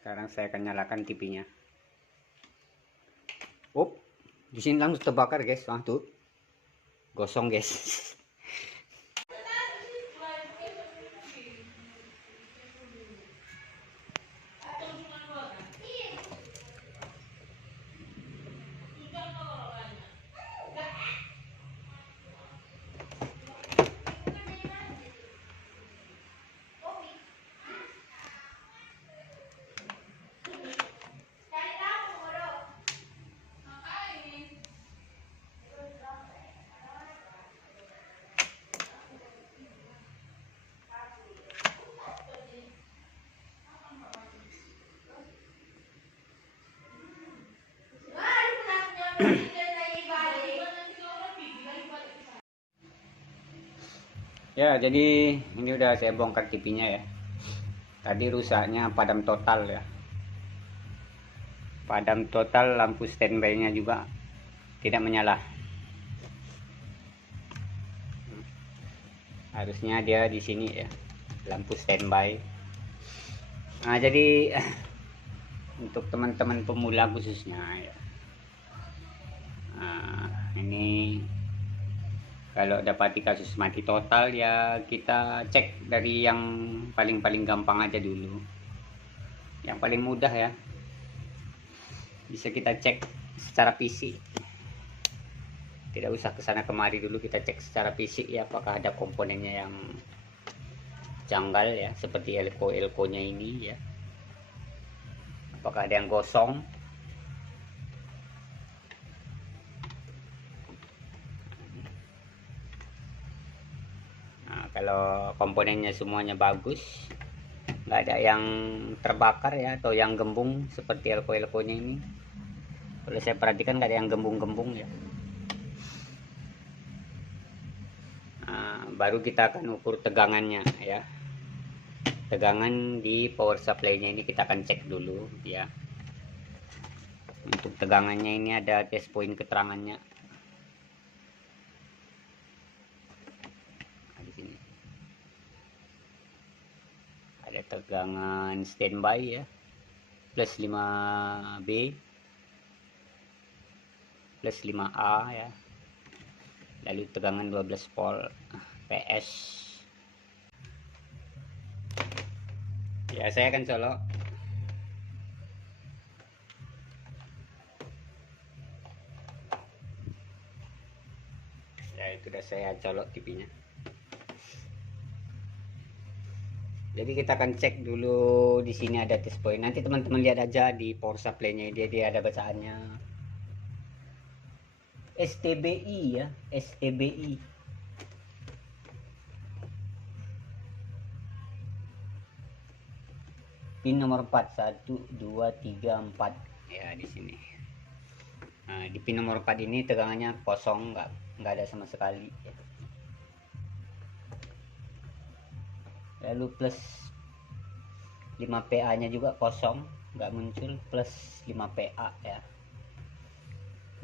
Sekarang saya akan nyalakan TV-nya. Di sini langsung terbakar guys. Tuh gosong guys. Ya, jadi ini udah saya bongkar TV-nya ya. Tadi rusaknya padam total ya. Padam total, lampu standby-nya juga tidak menyala. Harusnya dia di sini ya, lampu standby. Nah, jadi untuk teman-teman pemula khususnya ya. Nah, ini kalau dapati kasus mati total ya kita cek dari yang paling gampang aja dulu. Yang paling mudah ya. Bisa kita cek secara fisik. Tidak usah kesana kemari dulu, kita cek secara fisik ya apakah ada komponennya yang janggal ya, seperti elko-elkonya ini ya. Apakah ada yang gosong? Nah, kalau komponennya semuanya bagus, nggak ada yang terbakar ya atau yang gembung seperti elko-elkonya ini. Kalau saya perhatikan nggak ada yang gembung-gembung ya. Nah, baru kita akan ukur tegangannya ya. Tegangan di power supply-nya ini kita akan cek dulu ya. Untuk tegangannya ini ada test point keterangannya. Nah, di sini ada tegangan standby ya, plus 5B, plus 5A ya. Lalu tegangan 12 volt PS. Ya, saya akan colok. Ya, itu udah saya colok TV-nya. Jadi kita akan cek dulu di sini ada test point. Nanti teman-teman lihat aja di power supply-nya dia ada bacaannya. STBI ya, STBI. Pin nomor 4, 1 2 3 4 ya di sini. Nah, di pin nomor 4 ini tegangannya kosong, nggak ada sama sekali ya. Lalu plus 5PA nya juga kosong, nggak muncul, plus 5PA ya.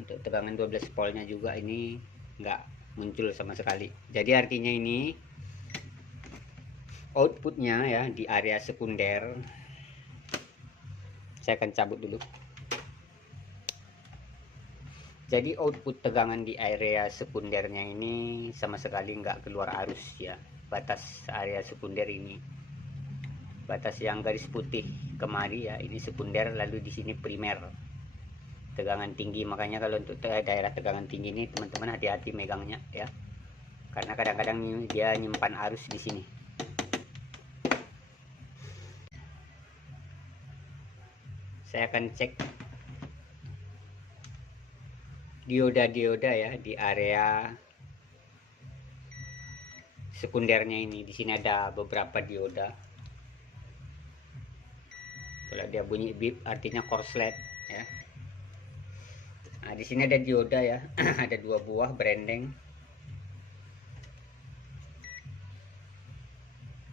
Untuk tegangan 12 voltnya juga ini nggak muncul sama sekali. Jadi artinya ini outputnya ya di area sekunder. Saya akan cabut dulu. Jadi output tegangan di area sekundernya ini sama sekali nggak keluar arus ya. Batas area sekunder ini, batas yang garis putih kemari ya, ini sekunder, lalu di sini primer, tegangan tinggi. Makanya kalau untuk daerah tegangan tinggi ini teman-teman hati-hati megangnya ya, karena kadang-kadang dia nyimpan arus di sini. Saya akan cek dioda-dioda ya di area sekundernya ini. Di sini ada beberapa dioda. Kalau dia bunyi bip artinya korslet ya. Nah, di sini ada dioda ya. Ada 2 buah berendeng.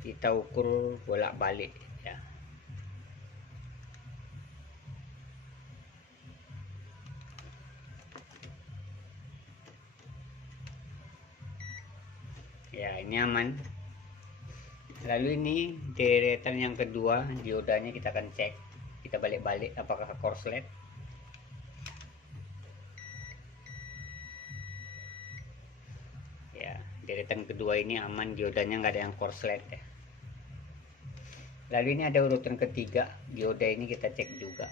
Kita ukur bolak-balik ya. Ya, ini aman. Lalu ini deretan yang kedua, diodanya kita akan cek Kita balik-balik apakah korslet. Ya, deretan kedua ini aman, diodanya nggak ada yang korslet ya. Lalu ini ada urutan ketiga, dioda ini kita cek juga.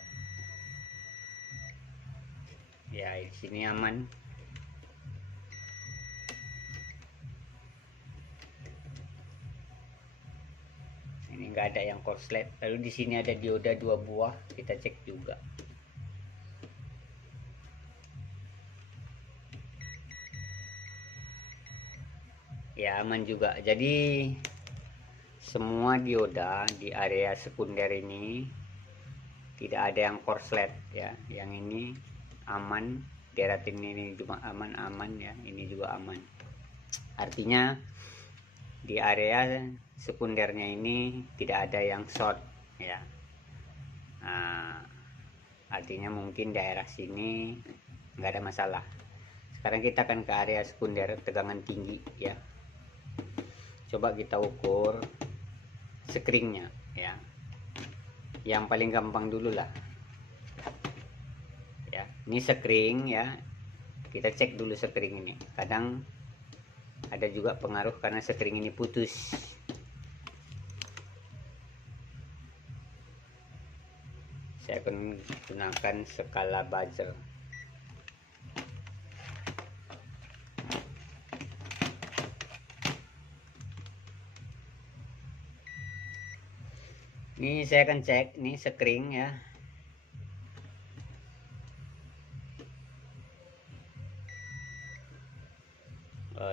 Ya, di sini aman. Ini nggak ada yang korslet. Lalu di sini ada dioda 2 buah, kita cek juga. Ya, aman juga. Jadi semua dioda di area sekunder ini tidak ada yang korslet ya. Yang ini aman, deratin ini juga aman ya, ini juga aman. Artinya di area sekundernya ini tidak ada yang short ya. Nah, artinya mungkin daerah sini nggak ada masalah. Sekarang kita akan ke area sekunder tegangan tinggi ya. Coba kita ukur screennya ya. Yang paling gampang dulu lah ya. Ini screen ya, kita cek dulu screen ini. Kadang ada juga pengaruh karena screen ini putus. Saya akan gunakan skala buzzer. Ini saya akan cek nih screen ya.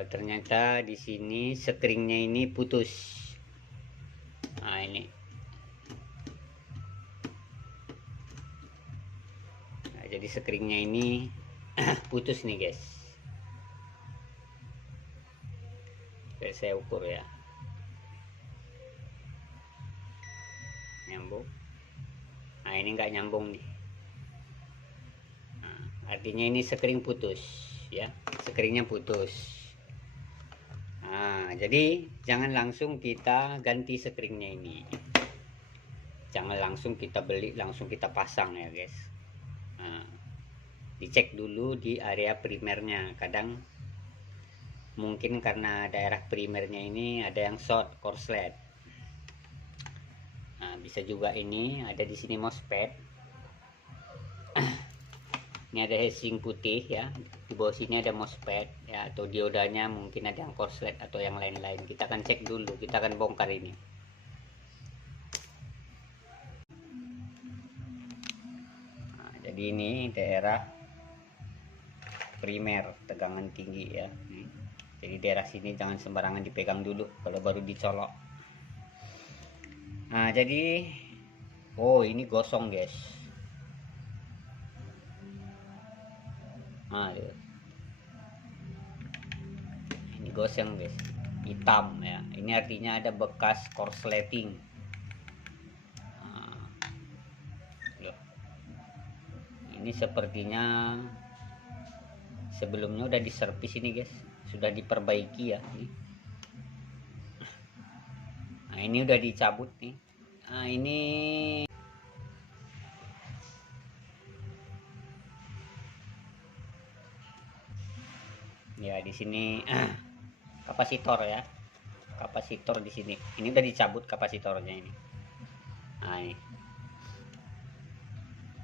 Ternyata di sini screennya ini putus. Nah, ini. Nah, jadi screennya ini putus nih guys. Oke, saya ukur ya. Nyambung. Nah, ini nggak nyambung nih. Nah, artinya ini screen putus ya. Screennya putus. Nah, jadi jangan langsung kita ganti screennya ini. Jangan langsung kita beli, langsung kita pasang ya guys. Nah, dicek dulu di area primernya. Kadang mungkin karena daerah primernya ini ada yang short korslet. Nah, bisa juga ini ada di sini MOSFET. Ini ada hashing putih ya. Di bawah sini ada MOSFET ya, atau diodanya mungkin ada yang korslet atau yang lain-lain. Kita akan cek dulu, kita akan bongkar ini. Nah, jadi ini daerah primer tegangan tinggi ya. Jadi daerah sini jangan sembarangan dipegang dulu kalau baru dicolok. Nah, jadi ini gosong guys. Nah, ini gosong guys, hitam ya. Ini artinya ada bekas korsleting. Nah, ini sepertinya sebelumnya udah diservis ini guys, sudah diperbaiki ya. Nah, ini udah dicabut nih. Nah, ini ya di sini kapasitor ya. Kapasitor di sini. Ini udah dicabut kapasitornya ini. Nah, ini.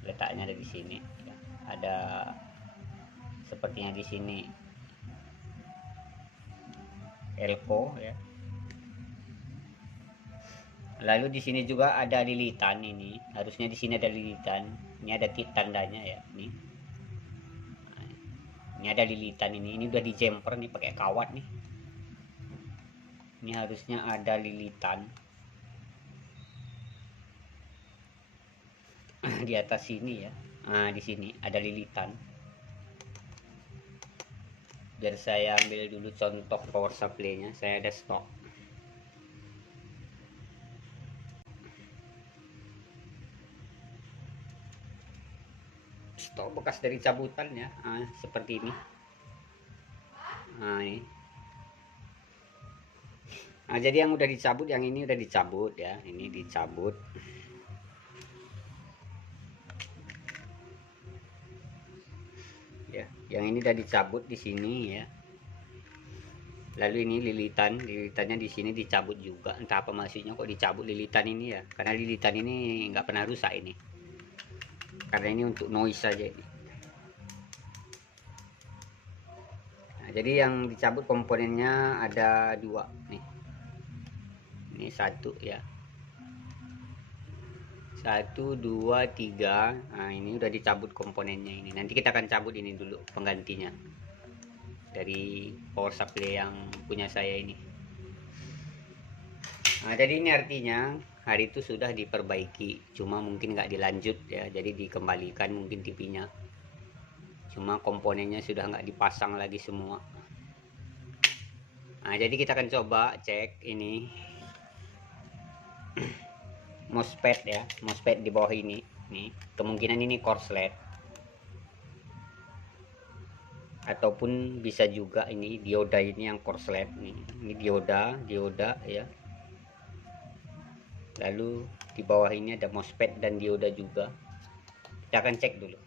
Letaknya ada di sini. Ada sepertinya di sini elko ya. Lalu di sini juga ada lilitan ini. Harusnya di sini ada lilitan. Ini ada tandanya ya. Ini ada lilitan ini. Ini udah di jumper nih pakai kawat nih. Ini harusnya ada lilitan di atas sini ya. Nah, di sini ada lilitan. Biar saya ambil dulu contoh power supply-nya. Saya ada stok. Stok bekas dari cabutan ya. Seperti ini. Nah, ini. Nah, jadi yang udah dicabut, yang ini udah dicabut ya. Ini dicabut. Yang ini udah dicabut di sini ya. Lalu ini lilitannya di sini dicabut juga. Entah apa maksudnya kok dicabut lilitan ini ya. Karena lilitan ini nggak pernah rusak ini. Karena ini untuk noise saja ini. Nah, jadi yang dicabut komponennya ada 2 nih. Ini 1 ya. 1, 2, 3. Nah, ini udah dicabut komponennya ini. Nanti kita akan cabut ini dulu penggantinya dari power supply yang punya saya ini. Nah, jadi ini artinya hari itu sudah diperbaiki, cuma mungkin nggak dilanjut ya, jadi dikembalikan mungkin TV-nya, cuma komponennya sudah nggak dipasang lagi semua. Nah, jadi kita akan coba cek ini MOSFET ya, MOSFET di bawah ini nih, kemungkinan ini korslet ataupun bisa juga ini dioda ini yang korslet nih. Ini dioda ya. Lalu di bawah ini ada MOSFET dan dioda juga. Kita akan cek dulu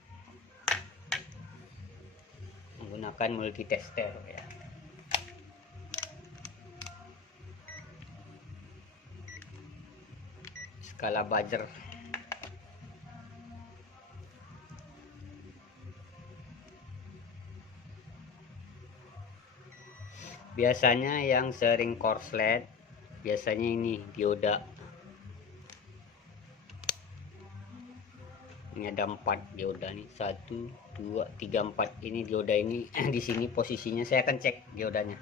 menggunakan multitester ya. Skala buzzer. Biasanya yang sering korslet biasanya ini dioda. Ini ada 4 dioda nih, 1, 2, 3, 4. Ini dioda ini di sini posisinya. Saya akan cek diodanya.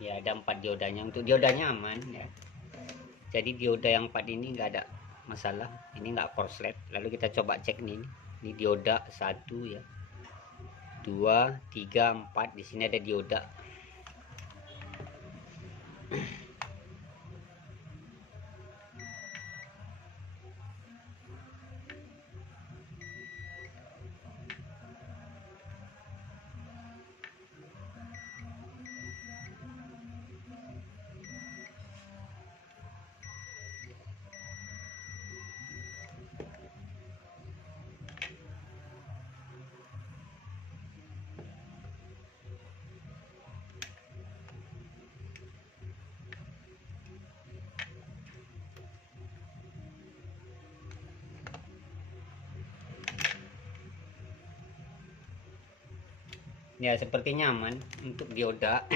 Ya, ada 4 diodanya. Untuk diodanya aman ya. Jadi dioda yang 4 ini nggak ada masalah. Ini nggak korslet. Lalu kita coba cek nih. Ini dioda 1 ya, 2, 3, 4. Di sini ada dioda. Ya, sepertinya aman untuk dioda.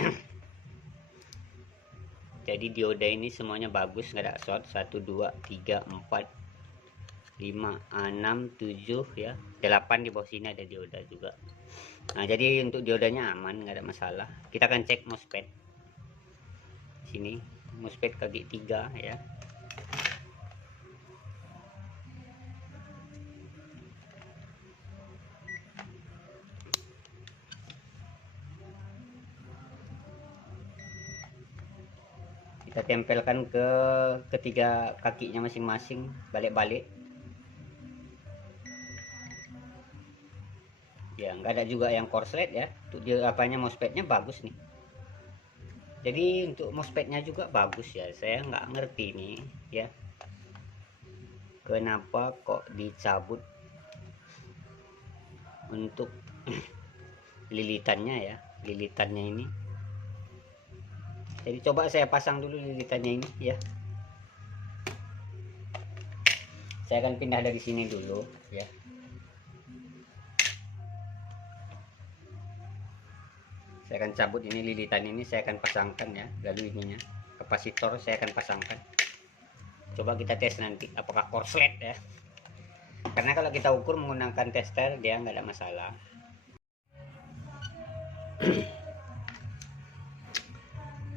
Jadi dioda ini semuanya bagus, nggak ada short. 1, 2, 3, 4, 5, 6, 7 ya, 8. Di bawah sini ada dioda juga. Nah, jadi untuk diodanya aman, nggak ada masalah. Kita akan cek MOSFET sini, MOSFET kaki 3 ya. Kita tempelkan ke ketiga kakinya masing-masing, balik-balik ya. Nggak ada juga yang korslet ya. Untuk dia apanya MOSFET-nya bagus nih. Jadi untuk MOSFET-nya juga bagus ya. Saya nggak ngerti nih ya, kenapa kok dicabut untuk lilitannya ya, lilitannya ini. Jadi coba saya pasang dulu lilitannya ini ya. Saya akan pindah dari sini dulu ya. Saya akan cabut ini lilitan ini, saya akan pasangkan ya. Lalu ininya kapasitor saya akan pasangkan. Coba kita tes nanti apakah korslet ya. Karena kalau kita ukur menggunakan tester dia nggak ada masalah.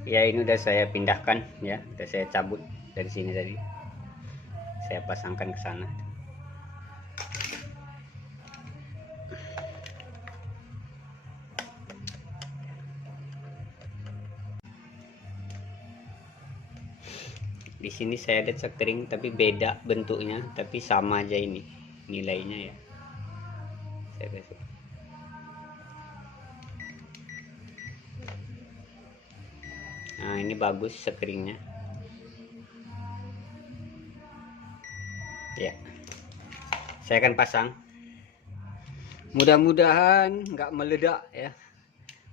Ya, ini udah saya pindahkan ya, udah saya cabut dari sini tadi. Saya pasangkan ke sana. Di sini saya lihat sekring tapi beda bentuknya, tapi sama aja ini nilainya ya. Saya lihat. Nah, ini bagus sekringnya. Ya. Saya akan pasang. Mudah-mudahan nggak meledak ya.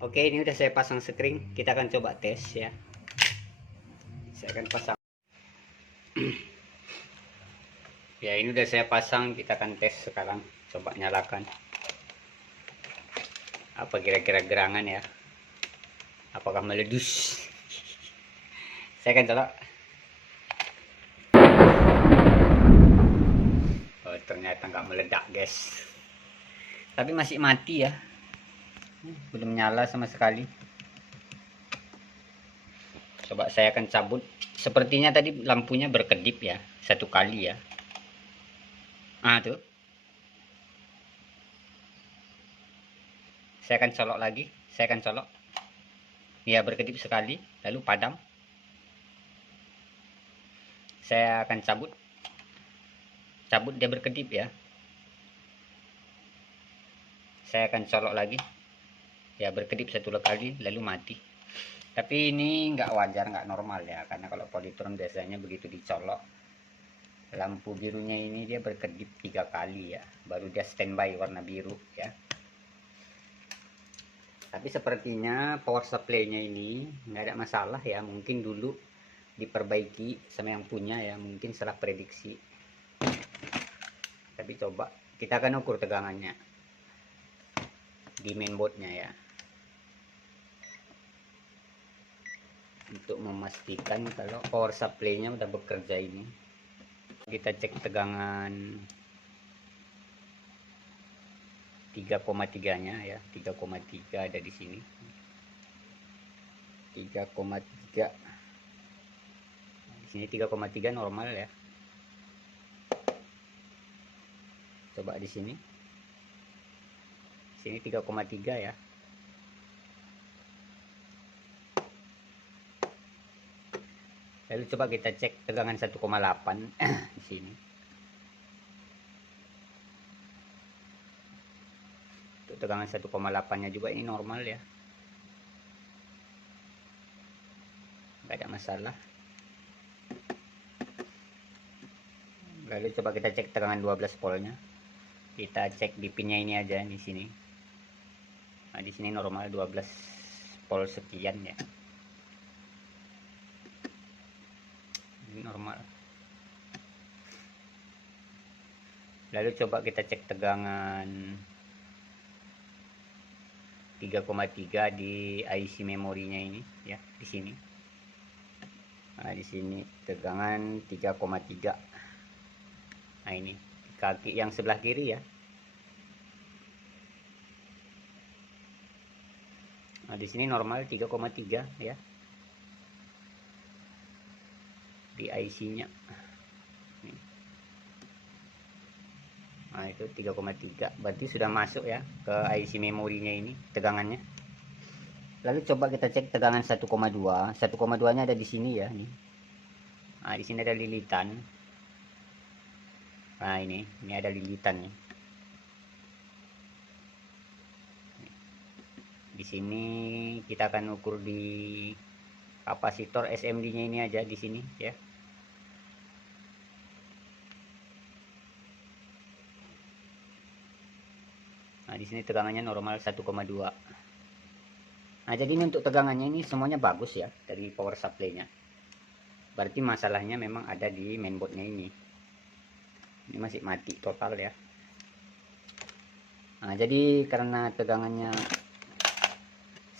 Oke, ini udah saya pasang sekring. Kita akan coba tes ya. Saya akan pasang. Ya, ini udah saya pasang, kita akan tes sekarang. Coba nyalakan. Apa kira-kira gerangan ya? Apakah meledus? Saya akan coba. Oh, ternyata nggak meledak, guys. Tapi masih mati ya. Belum nyala sama sekali. Coba saya akan cabut. Sepertinya tadi lampunya berkedip ya. Satu kali ya. Ah, tuh. Saya akan colok lagi. Saya akan colok. Ya, berkedip sekali. Lalu padam. Saya akan cabut. Cabut, dia berkedip ya. Saya akan colok lagi. Ya, berkedip satu kali. Lalu mati. Tapi ini nggak wajar, nggak normal ya. Karena kalau polytron biasanya begitu dicolok, lampu birunya ini dia berkedip 3 kali ya, baru dia standby warna biru ya. Tapi sepertinya power supply-nya ini nggak ada masalah ya, mungkin dulu diperbaiki sama yang punya ya, mungkin salah prediksi. Tapi coba kita akan ukur tegangannya di mainboardnya ya, untuk memastikan kalau power supply-nya udah bekerja ini. Kita cek tegangan 3,3 nya ya, 3,3 ada di sini. 3,3. Di sini 3,3 normal ya. Coba di sini. Sini 3,3 ya. Lalu coba kita cek tegangan 1,8 di sini. Untuk tegangan 1,8-nya juga ini normal ya. Enggak ada masalah. Lalu coba kita cek tegangan 12 voltnya. Kita cek di pinnya ini aja di sini. Nah, di sini normal 12 volt sekian ya. Ini normal. Lalu coba kita cek tegangan 3,3 di IC memorinya ini ya, di sini. Nah, di sini tegangan 3,3. Nah, ini kaki yang sebelah kiri ya. Nah, di sini normal 3,3 ya. Di IC-nya. Nah, itu 3,3. Berarti sudah masuk ya ke IC memorinya ini tegangannya. Lalu coba kita cek tegangan 1,2. 1,2-nya ada di sini ya, nih. Nah, di sini ada lilitan. Nah, ini ada lilitan nih. Di sini kita akan ukur di kapasitor SMD-nya ini aja di sini ya. Nah, di sini tegangannya normal 1,2. Nah, jadi ini untuk tegangannya ini semuanya bagus ya dari power supply-nya. Berarti masalahnya memang ada di mainboardnya ini. Ini masih mati total ya. Nah, jadi karena tegangannya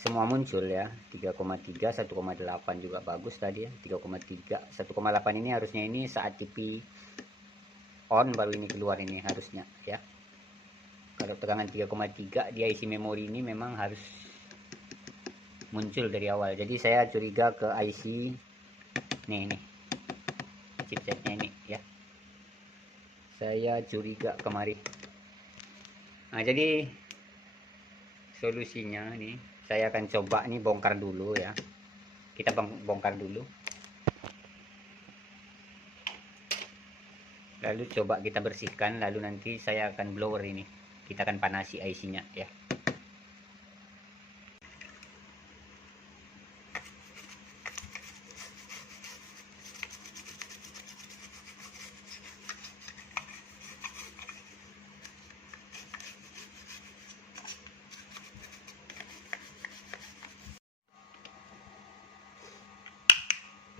semua muncul ya, 3,3, 1,8 juga bagus tadi ya, 3,3, 1,8 ini harusnya ini saat TV on baru ini keluar ini harusnya ya. Kalau tegangan 3,3 dia isi memori ini memang harus muncul dari awal. Jadi saya curiga ke IC nih chipsetnya ini ya. Saya curiga kemari. Nah, jadi solusinya nih, saya akan coba nih bongkar dulu ya. Kita bongkar dulu. Lalu coba kita bersihkan, lalu nanti saya akan blower ini, kita akan panasi IC-nya ya.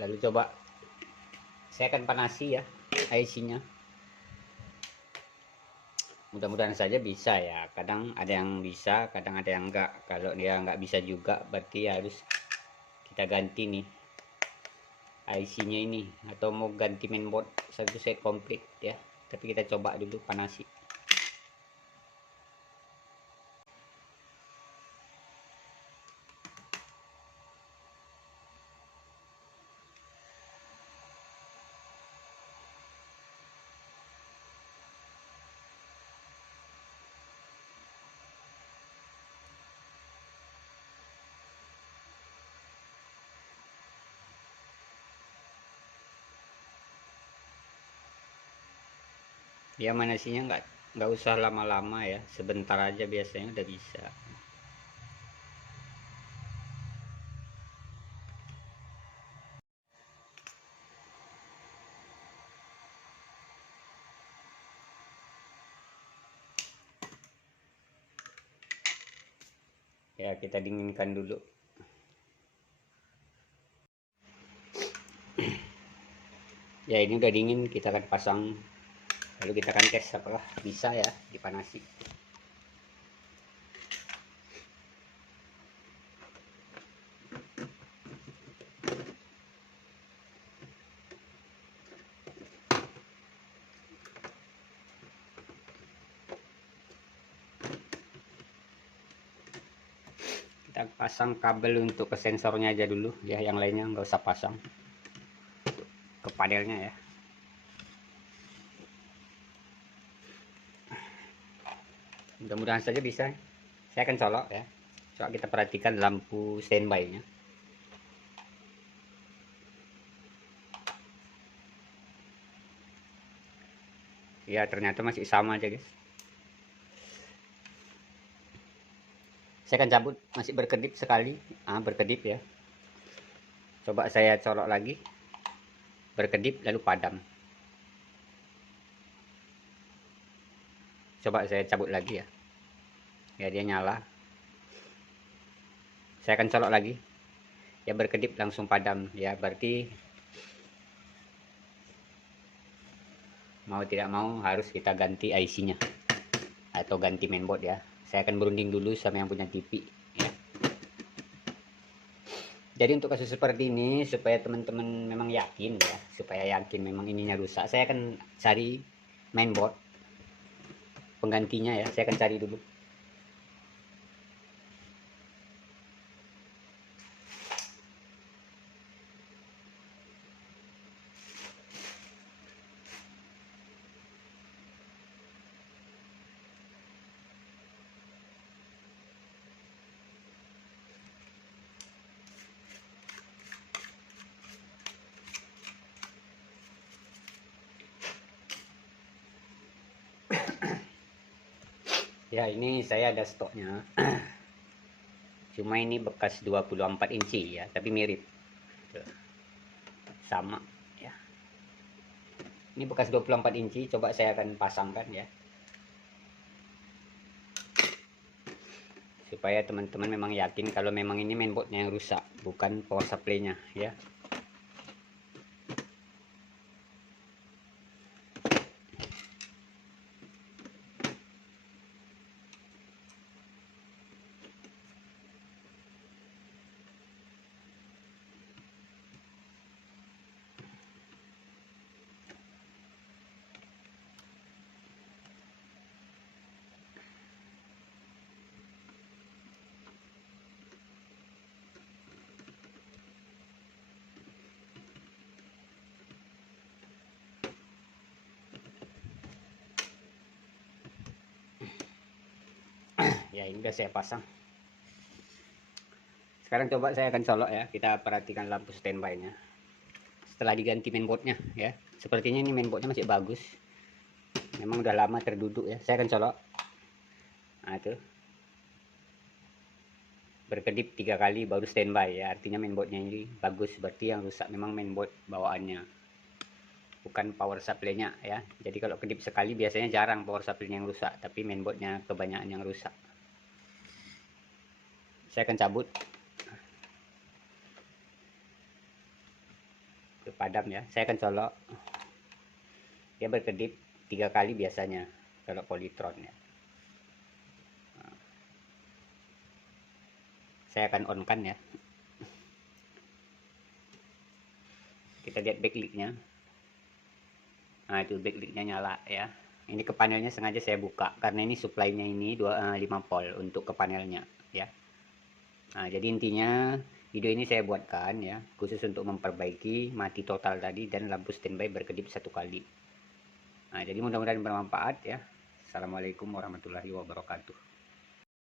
Lalu coba saya akan panasi ya IC-nya. Mudah-mudahan saja bisa ya. Kadang ada yang bisa, kadang ada yang enggak. Kalau dia enggak bisa juga, berarti harus kita ganti nih IC-nya ini, atau mau ganti mainboard satu set komplit ya. Tapi kita coba dulu panasi. Ya manasinya nggak usah lama-lama ya, sebentar aja biasanya udah bisa. Ya kita dinginkan dulu. Ya ini udah dingin, kita akan pasang, lalu kita akan tes apakah bisa ya dipanasi. Kita pasang kabel untuk ke sensornya aja dulu ya, yang lainnya nggak usah pasang, ke panelnya ya. Mudah-mudahan saja bisa. Saya akan colok ya. Coba kita perhatikan lampu standby nya. Ya ternyata masih sama aja guys. Saya akan cabut, masih berkedip sekali, berkedip ya. Coba saya colok lagi, berkedip lalu padam. Coba saya cabut lagi ya. Ya dia nyala. Saya akan colok lagi. Ya berkedip langsung padam. Ya berarti mau tidak mau harus kita ganti IC-nya atau ganti mainboard ya. Saya akan berunding dulu sama yang punya TV ya. Jadi untuk kasus seperti ini, supaya teman-teman memang yakin ya, supaya yakin memang ininya rusak, saya akan cari mainboard penggantinya ya. Saya akan cari dulu. Ya ini saya ada stoknya. Cuma ini bekas 24 inci ya, tapi mirip. Sama ya. Ini bekas 24 inci, coba saya akan pasangkan ya. Supaya teman-teman memang yakin kalau memang ini mainboardnya yang rusak, bukan power supply-nya ya. Ya ini udah saya pasang. Sekarang coba saya akan colok ya, kita perhatikan lampu standby nya setelah diganti mainboardnya ya. Sepertinya ini mainboardnya masih bagus, memang udah lama terduduk ya. Saya akan colok. Nah itu berkedip 3 kali baru standby ya, artinya mainboardnya ini bagus. Berarti yang rusak memang mainboard bawaannya, bukan power supply-nya ya. Jadi kalau kedip sekali biasanya jarang power supply-nya yang rusak, tapi mainboardnya kebanyakan yang rusak. Saya akan cabut ke padam ya. Saya akan colok. Dia berkedip 3 kali biasanya kalau polytron ya. Saya akan on kan ya. Kita lihat backlight-nya. Nah itu backlight-nya nyala ya. Ini ke panelnya sengaja saya buka karena ini supply-nya ini 5 volt untuk ke panelnya ya. Nah jadi intinya video ini saya buatkan ya khusus untuk memperbaiki mati total tadi dan lampu standby berkedip 1 kali. Nah jadi mudah-mudahan bermanfaat ya. Assalamualaikum warahmatullahi wabarakatuh.